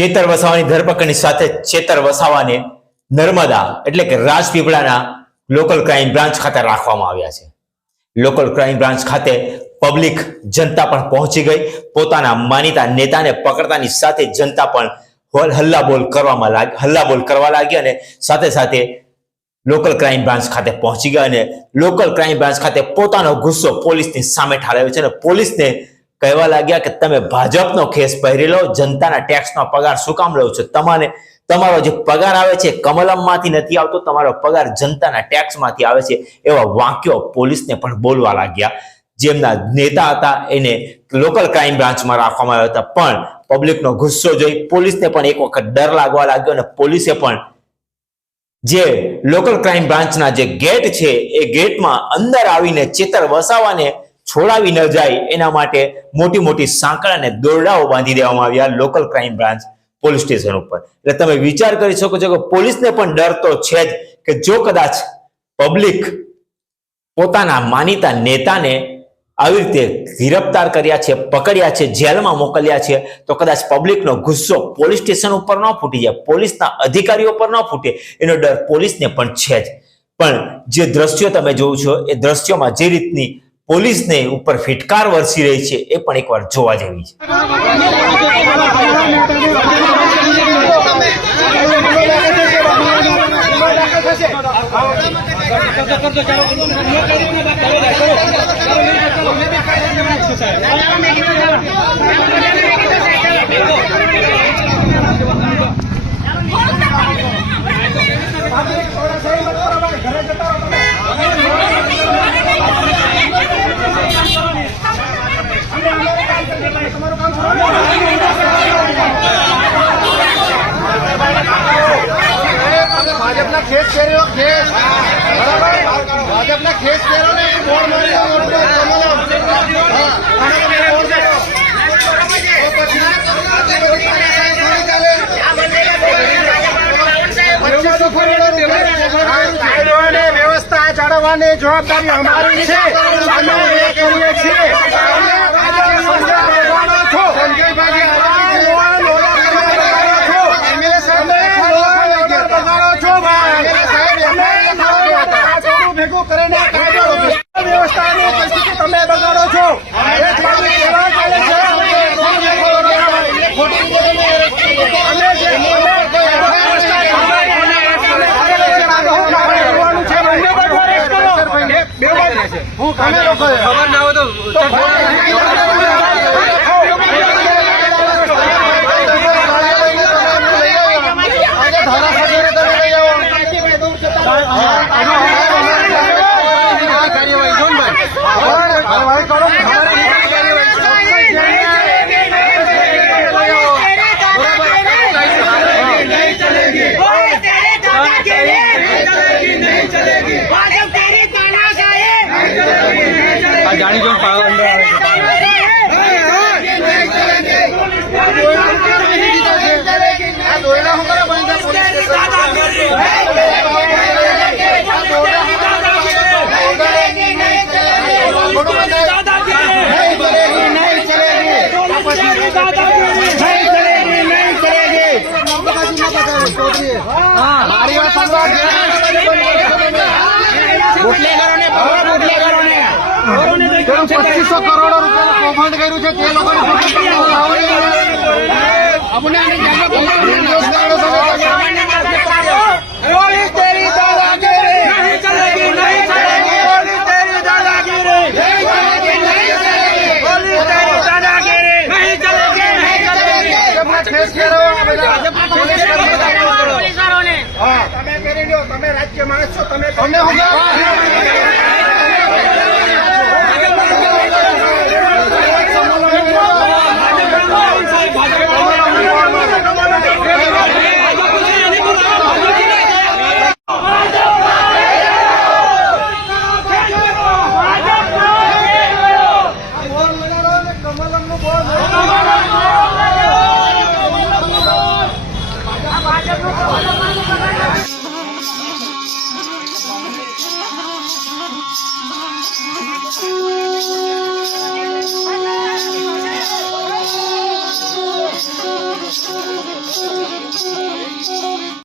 ચેતર વસાવાની ધરપકડની સાથે ચેતર વસાવાને નર્મદા એટલે કે રાજપીપળાના લોકલ ક્રાઇમ બ્રાન્ચ ખાતે રાખવામાં આવ્યા છે। લોકલ ક્રાઇમ બ્રાન્ચ ખાતે પબ્લિક જનતા પણ પહોંચી ગઈ। પોતાના માનીતા નેતાને પકડતાની સાથે જનતા પણ હલ્લાબોલ કરવા લાગી અને સાથે સાથે લોકલ ક્રાઇમ બ્રાન્ચ ખાતે પહોંચી ગયા અને લોકલ ક્રાઇમ બ્રાન્ચ ખાતે પોતાનો ગુસ્સો પોલીસની સામે ઠાલવ્યો છે અને પોલીસને કહેવા લાગ્યા કે તમે ભાજપનો ખેસ પહેરી લો, જનતાના ટેક્સનો પગાર શું કામ લો છો? તમારો જે પગાર આવે છે કમલમમાંથી નથી આવતો, તમારો પગાર જનતાના ટેક્સમાંથી આવે છે। એવા વાક્યો પોલીસને પણ બોલવા લાગ્યા। જેમના નેતા હતા એને લોકલ ક્રાઇમ બ્રાન્ચમાં રાખવામાં આવ્યા હતા, પણ પબ્લિકનો ગુસ્સો જોઈ પોલીસને પણ એક વખત ડર લાગવા લાગ્યો અને પોલીસે પણ જે લોકલ ક્રાઇમ બ્રાન્ચના જે ગેટ છે એ ગેટમાં અંદર આવીને ચેતર વસાવાને છોડાવી ન જાય એના માટે મોટી મોટી સાંકળ અને દોરડાઓ બાંધી દેવામાં આવ્યા local crime branch police station ઉપર। એટલે તમે વિચાર કરી શકો છો કે પોલીસને પણ ડર તો છે જ કે જો કદાચ પબ્લિક પોતાના માનીતા નેતાને આવી રીતે ગિરફતાર કર્યા છે, પકડ્યા છે, જેલમાં મોકલ્યા છે, તો કદાચ પબ્લિકનો ગુસ્સો પોલીસ સ્ટેશન ઉપર ન ફૂટી જાય, પોલીસના અધિકારીઓ પર ન ફૂટે એનો ડર પોલીસને પણ છે જ। પણ જે દ્રશ્યો તમે જોવો છો એ દ્રશ્યોમાં જે રીતની પોલીસને ઉપર ફિટકાર વરસી રહી છે એ પણ એકવાર જોવા જેવી છે। ભાજપના ખેસ પહેર્યો ખેસ ભાજપના ખેસ પહેર્યો ને બોર્ડ માર્યો વ્યવસ્થા જાળવવાની જવાબદારી અમારી છે। અમે એ કરીએ છીએ। ભેગું કરીને વ્યવસ્થાની પરિસ્થિતિ તમે બગાડો છો। હું ખબર ના હોય તો જાણી જો ₹2500 કરોડ કૌભાંડ કર્યું છે તે લોકોને તમે રાજ્ય માણસ છો, તમે